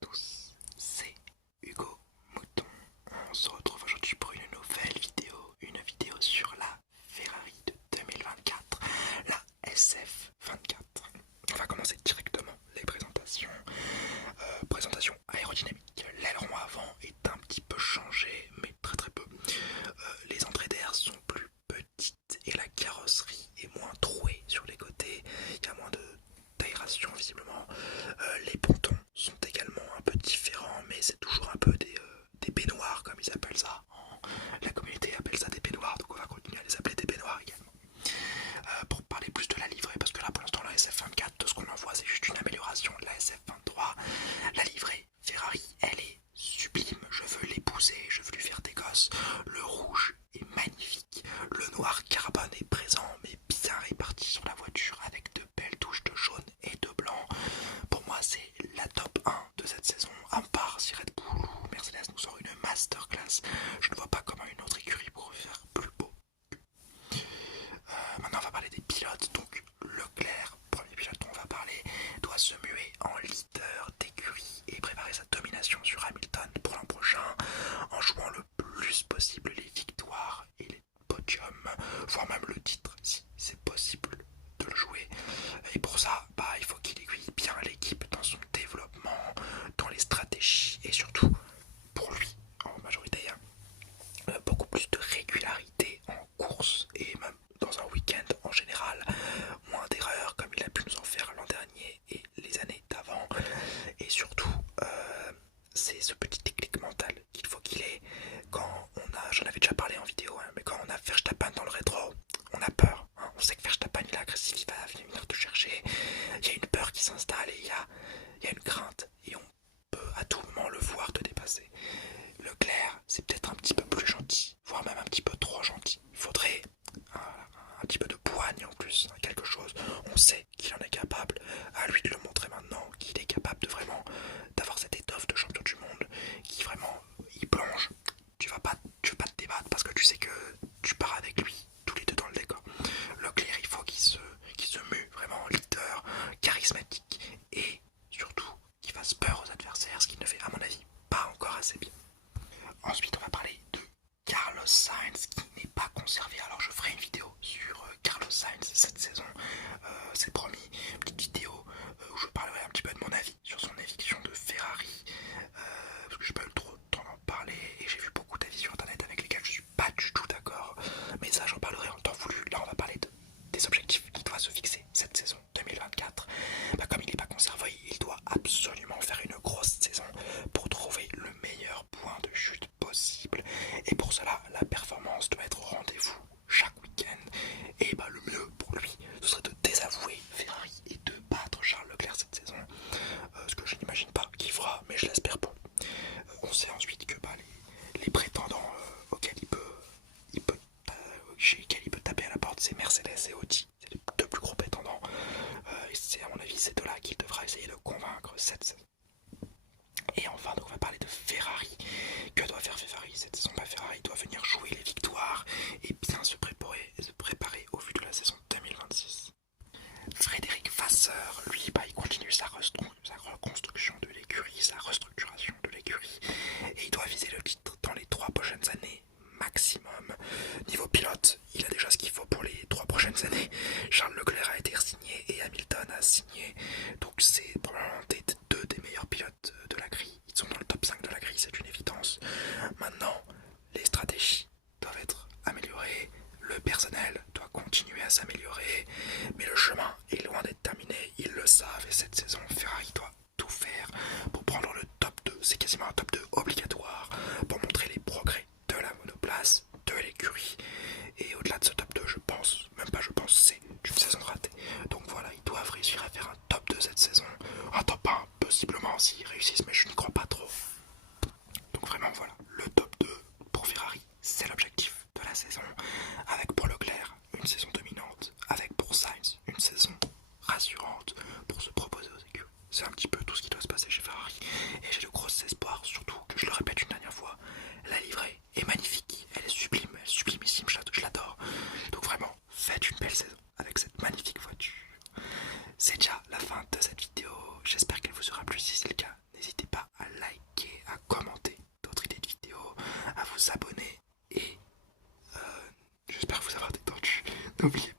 tous, c'est Hugo Mouton. On se retrouve aujourd'hui pour une nouvelle vidéo, sur la Ferrari de 2024, la SF24. On va commencer directement les présentations. Présentation aérodynamique. L'aileron avant est un petit peu changé, mais très peu. Les entrées d'air sont plus petites et la carrosserie est moins trouée sur les côtés. Il y a moins d'aération visiblement. Les pontons sont également un peu différents, mais c'est toujours un peu des baignoires comme ils appellent ça. La communauté appelle ça des baignoires, donc on va continuer à les appeler des baignoires également. Pour parler plus de la livrée, parce que là pour l'instant la SF24, tout ce qu'on en voit c'est juste une amélioration de la SF23. La livrée Ferrari, elle est sublime, je veux l'épouser, je veux lui faire des gosses. Le rouge est magnifique, le noir carbone est présent mais bien réparti sur la voiture avec de belles touches de jaune et de blanc. Pour moi c'est la top 1 de cette saison, à part si Red Bull ou Mercedes nous sort une masterclass. Je ne vois pas comment une autre écurie pourrait faire plus beau. Maintenant on va parler des pilotes. Donc Leclerc, premier pilote dont on va parler, doit se muer en leader d'écurie et préparer sa domination sur Hamilton pour l'an prochain en jouant le plus possible les victoires et les podiums, voire même le titre si c'est possible de le jouer. Et pour ça, il faut qu'il aiguille bien l'équipe dans son développement, dans les stratégies et surtout pour lui en majorité beaucoup plus de régularité en course et même dans un week-end en général, moins d'erreurs comme il a pu nous en faire l'an dernier et les années d'avant. Et surtout c'est ce petit déclic mental qu'il faut qu'il ait quand on a, j'en avais déjà parlé en vidéo, mais quand on a Verstappen dans le rétro, on a peur, on sait que Verstappen il est agressif, il va venir te chercher, il y a une peur qui s'installe et il y a une crainte et on peut à tout moment le voir te dépasser. Leclerc, c'est peut-être un petit peu plus gentil, voire même un petit peu trop gentil. Il faudrait un petit peu de poigne en plus, quelque chose. On sait qu'il en est capable, à lui de le montrer maintenant, qu'il est capable de vraiment d'avoir cette étoffe de champion du monde, qui vraiment, il plonge. Tu vas pas te débattre parce que tu sais que tu pars avec lui, tous les deux dans le décor. Leclerc, il faut qu'il se mue vraiment leader, charismatique et surtout qu'il fasse peur aux adversaires, ce qu'il ne fait à mon avis pas encore assez bien. Ensuite, on va parler de Carlos Sainz qui n'est pas conservé. Alors, je ferai une vidéo sur Carlos Sainz cette saison. C'est promis, une petite vidéo où je parlerai un petit peu de mon avis sur son éviction de Ferrari. Parce que j'ai pas eu trop de temps d'en parler et j'ai vu beaucoup d'avis sur internet avec lesquels je suis pas du tout d'accord. Mais ça, j'en parlerai en temps voulu. Là, on va parler des objectifs qu'il doit se fixer cette saison 2024. Comme il n'est pas conservé, il doit absolument faire une grosse saison pour trouver le meilleur point de chute possible. Et pour cela, la performance doit être au rendez-vous chaque week-end. Et le mieux pour lui, ce serait de désavouer Ferrari et de battre Charles Leclerc cette saison. Ce que je n'imagine pas qu'il fera, mais je l'espère pour lui. On sait ensuite que les prétendants auxquels chez lesquels il peut taper à la porte, c'est Mercedes et Audi. C'est les deux plus gros prétendants. Et c'est à mon avis ces deux-là qu'il devra essayer de convaincre cette saison. Et enfin, donc, on va parler de Ferrari. Que doit faire Ferrari cette saison? Ferrari doit venir jouer les victoires et bien se préparer au vu de la saison 2026. Frédéric Vasseur, lui, il continue sa reconstruction de l'écurie, sa restructuration de l'écurie, et il doit viser le titre dans les 3 prochaines années maximum. Niveau pilote, il a déjà ce qu'il faut pour les 3 prochaines années. Charles Leclerc a été signé et Hamilton a signé, donc c'est probablement deux des meilleurs pilotes de la grille. Ils sont dans le top 5 de la grille, c'est une évidence. Maintenant, les stratégies doivent être améliorées, le personnel doit continuer à s'améliorer, mais le chemin est loin d'être terminé, ils le savent, et cette saison, Ferrari doit tout faire pour prendre le top 2, c'est quasiment un top 2 obligatoire, pour montrer les progrès de la monoplace, de l'écurie, et au-delà de ce top 2, c'est une saison ratée. Donc voilà, ils doivent réussir à faire un top 2 cette saison, un top 1 possiblement s'ils réussissent, mais je n'y crois pas trop. Donc vraiment voilà, le top 2 pour Ferrari, c'est l'objectif de la saison, avec pour Leclerc une saison dominante, avec pour Sainz une saison rassurante pour se proposer aux écuries. C'est un petit peu tout ce qui doit se passer chez Ferrari, et j'ai de gros espoirs, surtout que je le répète une dernière fois, la livrée est magnifique, elle est sublime, sublimissime, je l'adore. Donc vraiment, faites une belle saison avec cette magnifique voiture. C'est déjà la fin de cette vidéo, j'espère qu'elle vous aura plu. Si c'est le cas, n'hésitez pas vous abonner et j'espère vous avoir détendu. N'oubliez